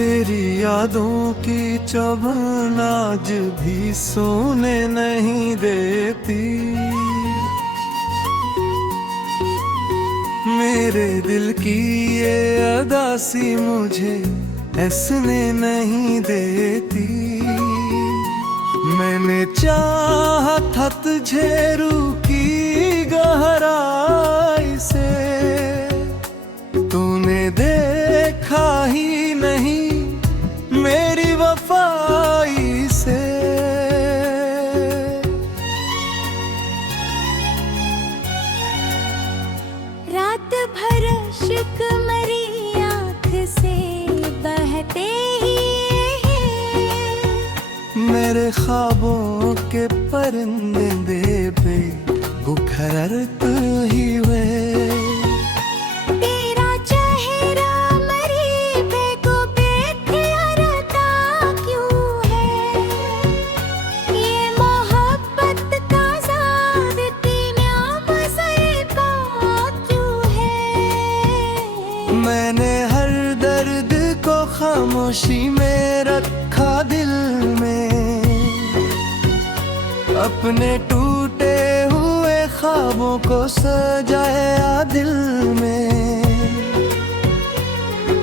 तेरी यादों की चुभन आज भी सोने नहीं देती। मेरे दिल की ये अदासी मुझे हंसने नहीं देती। मैंने चाहा था तुझे रूह की गहराई से, तूने देखा ही नहीं मेरी वफाई से। रात भर इश्क मरी आँख से बहते ही हैं। मेरे ख्वाबों के परिंदे पे बुखरत ही हुए। तेरा चेहरा मरी बेगुबे प्यारता क्यों है? ये मोहब्बत का ज़ाबिती न्याम ज़ैक़ा क्यों है? मैंने हर दर्द को खामोशी में रखा दिल में, अपने टूटे हुए ख्वाबों को सजाया दिल में।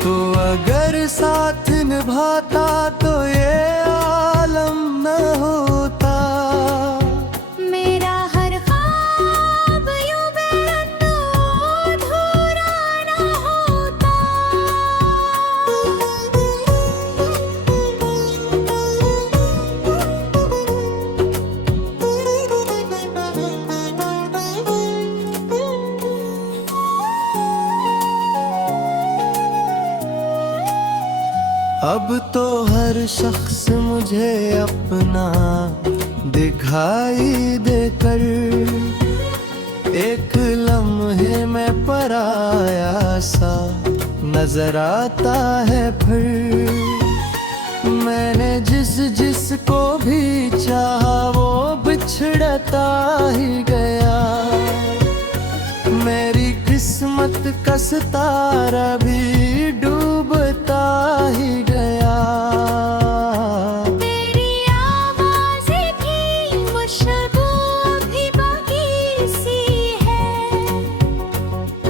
तो अगर साथ निभाता तो ये आलम न होता। मेरा हर ख्वाब यूं बेअंत अधूरा न होता। अब तो हर शख्स मुझे अपना दिखाई देकर एक लम्हे में पराया सा नजर आता है। फिर मैंने जिस को भी चाहा वो बिछड़ता ही गया। मेरी किस्मत का सितारा भी डूबता ही गया। तेरी आवाज़ें भी खुशबू भी बाकी सी है।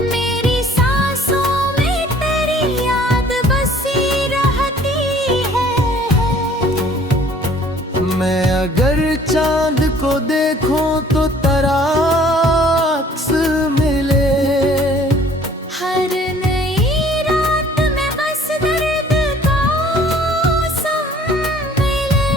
मेरी सांसों में तेरी याद बसी रहती है। मैं अगर चांद को देखूं तो तराक्स मिले। हर नई रात में बस दर्द का मौसम मिले।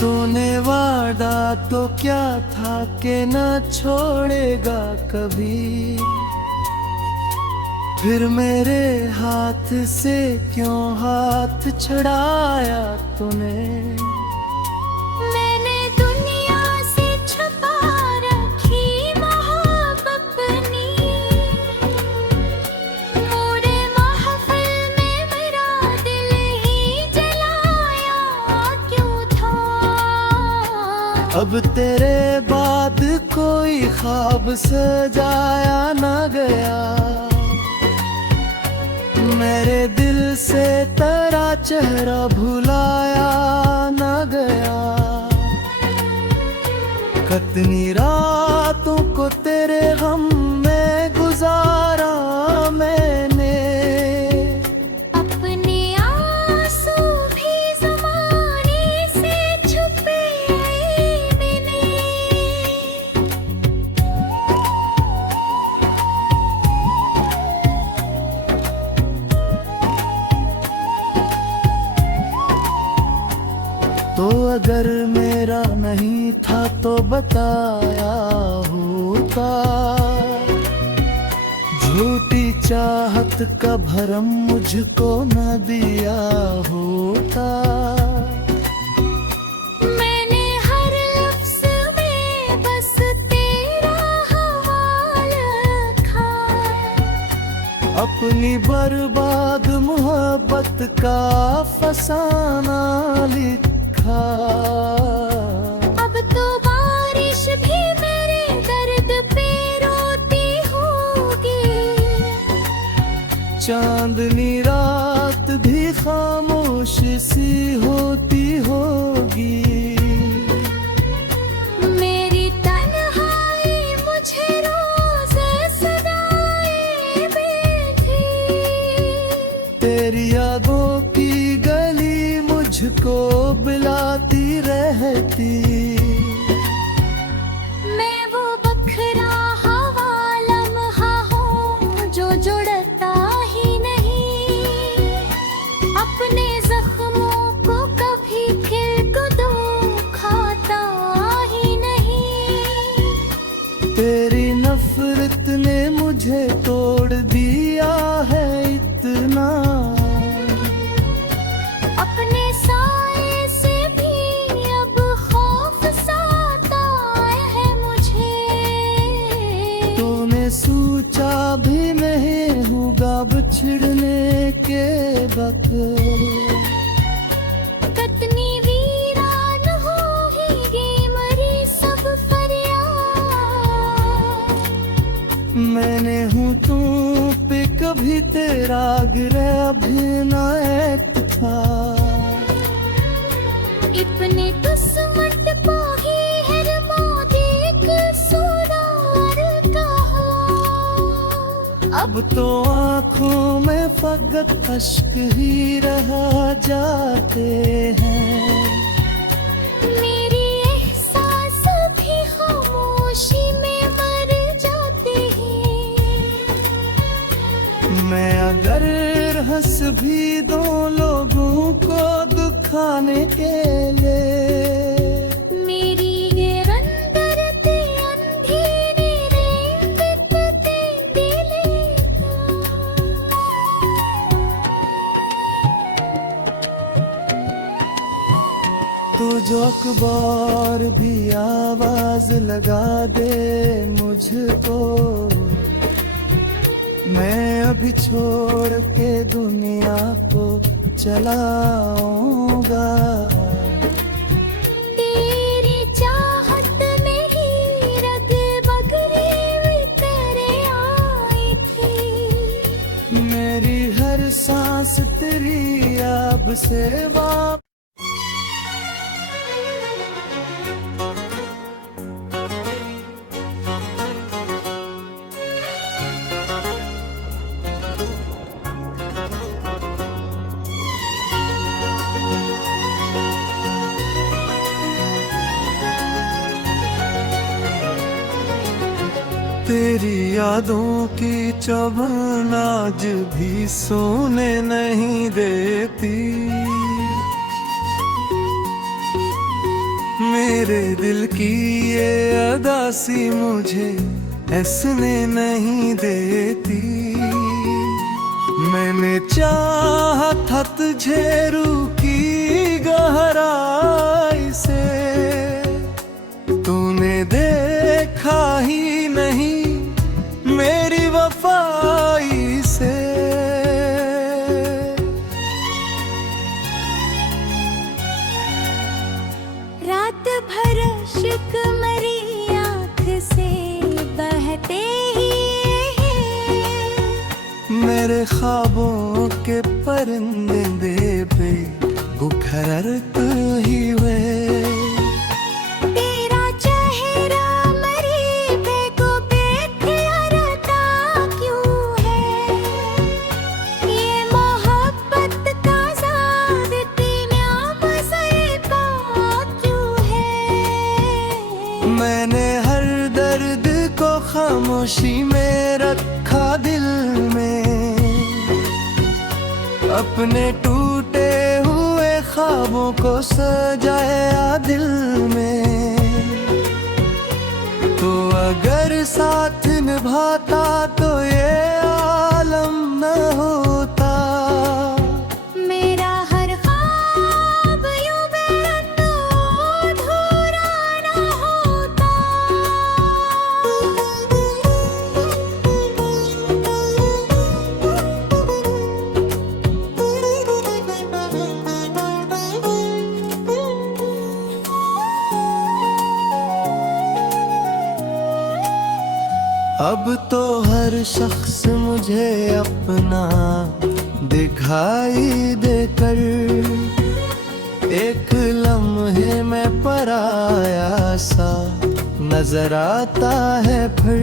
तूने वादा तो क्या था कि न छोड़ेगा कभी, फिर मेरे हाथ से क्यों हाथ छड़ाया तूने। मैंने दुनिया से छुपा रखी मोहब्बत अपनी। पूरे महफिल में मेरा दिल ही जलाया क्यों था? अब तेरे बाद कोई ख्वाब सजाया न गया। मेरे दिल से तेरा चेहरा भुलाया न गया। कितनी रातों को तेरे गम में गुजारा मैंने। अपने आंसू भी ज़माने से छुपे मैंने। तो अगर मेरा नहीं था तो बताया होता। झूठी चाहत का भरम मुझको न दिया होता। मैंने हर लफ्ज़ में बस तेरा हवाला रखा। अपनी बर्बाद मोहब्बत का फसाना लिखा। अब तो बारिश भी मेरे दर्द पे चांदनी रात भी खामोश सी होती होगी। मेरी तन्हाई मुझे रोज सदाए बैठी, तेरी यादों की गली मुझको बुलाती रहती। मैं वो बखरा हवा लम्हा हूँ जो जुड़ता ही नहीं, अपने जख्मों को कभी फिर को दुखाता ही नहीं। तेरी नफरत ने मुझे तोड़ दिया है इतना, अपने साए से भी अब खौफ साता है मुझे। तूने सोचा भी नहीं होगा बिछड़ने के वक्त, कितनी वीरान होगी मरी सब फरियाद। मैंने हूँ तू पे कभी तेरा गिरा भी ना था। इतने किस्मत पाही है मोदी के सुरार कहा। अब तो आँखों में फकत अश्क ही रह जाते हैं। मेरी एहसास भी खामोशी में मर जाते हैं। मैं अगर हंस भी दो लोगों को दुखाने के लिए, मेरी ये रंदरते अंधेरे रेंगते दिले। तो जो अखबार भी आवाज लगा दे मुझको, मैं अभी छोड़ के दुनिया को चलाऊंगा। तेरी चाहत में ही रग बगरे तेरे आई थी। मेरी हर सांस तेरी अब से वाप तेरी यादों की चुभन आज भी सोने नहीं देती। मेरे दिल की ये अदासी मुझे हंसने नहीं देती। मैंने चाहा था तुझे रूह की गहराई से, तूने देखा ही नहीं मेरी वफाई से। रात भर इश्क मरी आँख से बहते ही हैं। मेरे ख्वाबों के परिंदे पे बुखरत ही हुए। तेरा चेहरा मरी पे को बेख्यारता क्यों है। ये मोहब्बत का ज़ाबिती म्याँ बसे का क्यों है। मैंने हर दर्द को खामोशी में रखा दिल में, अपने टूटे हुए ख्वाबों को सजाया दिल में। तो अगर साथ निभाता तो ये आलम न होता। मेरा हर ख्वाब यूं बेअधूरा ना होता। अब तो हर हर शख्स मुझे अपना दिखाई देकर एक लम्हे में पराया सा नजर आता है। फिर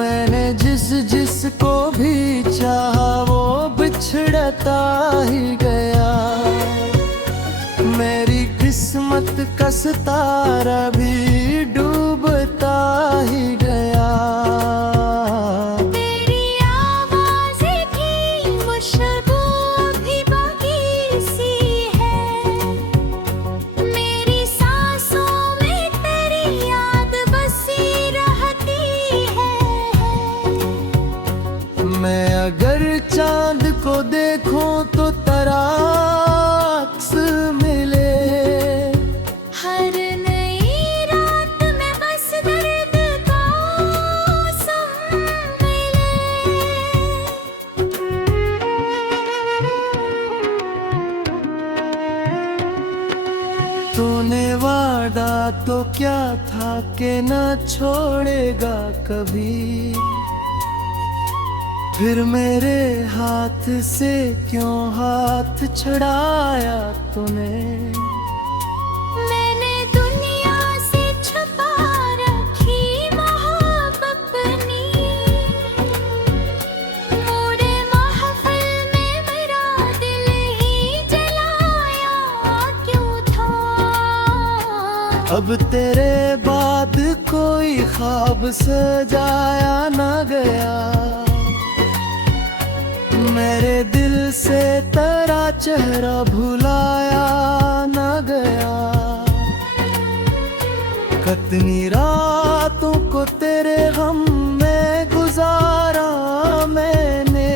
मैंने जिस को भी चाहा वो बिछड़ता ही गया। मेरी किस्मत का सितारा भी डूबता ही गया। तेरी आवाज़ें भी खुशबू भी बाकी सी है। मेरी सांसों में तेरी याद बसी रहती है। मैं अगर चांद को देखूं तो तराक्स मिले। हर नई रात में बस दर्द का मौसम मिले। तूने वादा तो क्या था कि न छोड़ेगा कभी। फिर मेरे हाथ से क्यों हाथ छड़ाया तूने। मैंने दुनिया से छुपा रखी मोहब्बत अपनी। मोरे महफिल में मेरा दिल ही जलाया क्यों था। अब तेरे बाद कोई ख्वाब सजाया ना गया। मेरे दिल से तेरा चेहरा भुलाया न गया। कितनी रातों को तेरे गम में गुजारा मैंने।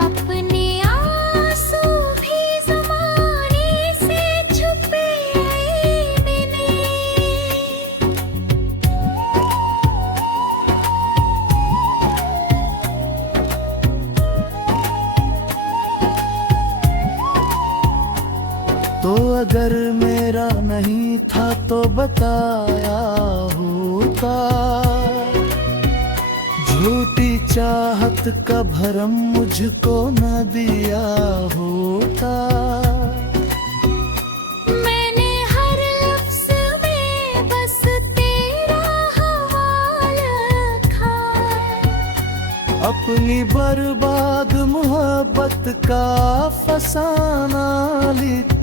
अपने आंसू भी ज़माने से छुपे मैंने। तो अगर मेरा नहीं था तो बताया होता। झूठी चाहत का भरम मुझको न दिया होता। मैंने हर लफ्ज़ में बस तेरा हवाला रखा। अपनी बर्बाद मोहब्बत का फसाना लिखा।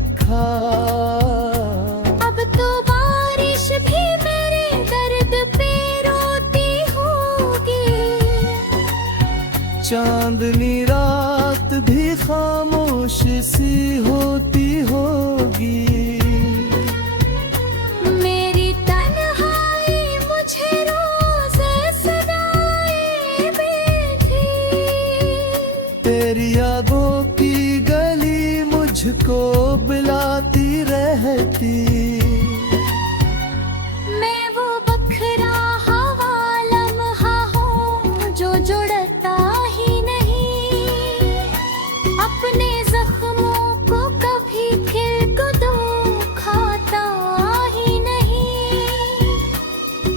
अब तो बारिश भी मेरे दर्द पे रोती होगी। चांदनी रात भी खामोश सी होती होगी। मेरी तन्हाई मुझे रोज़ सदाए बैठी। तेरी यादों की गली मुझको बुलाती रहती। मैं वो बखरा हवा लम्हा हूँ जो जुड़ता ही नहीं। अपने जख्मों को कभी फिर को दुखाता ही नहीं।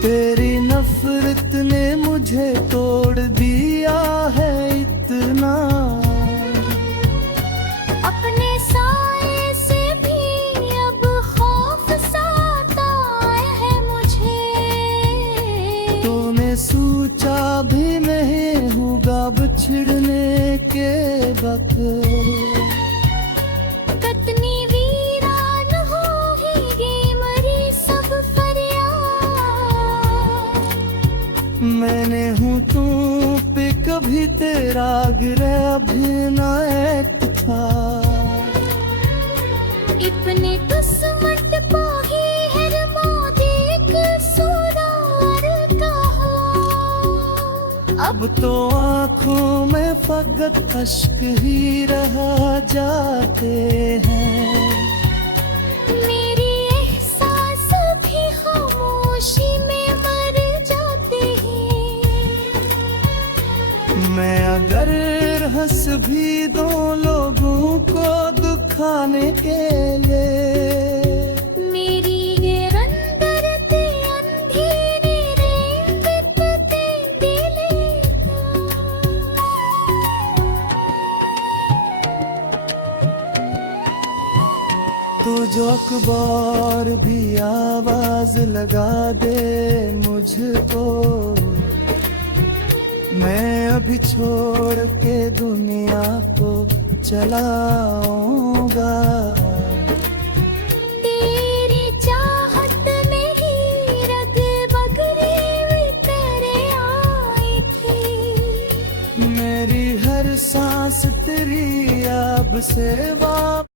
तेरी नफरत ने मुझे तोड़ दिया है इतना। अपने साए से भी अब खौफ साता है मुझे। तूने सोचा भी नहीं होगा बिछड़ने के वक्त। कितनी वीरान होगी मरी सब फरियाद। मैंने हूँ तू पे कभी तेरा गिरा भी ना एक था। इतनी किस्मत पाही है मोदी के सुरार कहा। अब तो आँखों में फकत अश्क ही रह जाते हैं। मेरी एहसास भी खामोशी में मर जाते हैं। मैं अगर हंस भी दो लोगों को दुखाने के लिए। मेरी ये अंदर ते अंधेरे रेंगते तू जो अखबार भी आवाज लगा दे मुझको, मैं अभी छोड़ के दुनिया को चला आऊंगा। तेरी चाहत में ही रग बगरे तेरे आई थी। मेरी हर सांस तेरी याद से वापस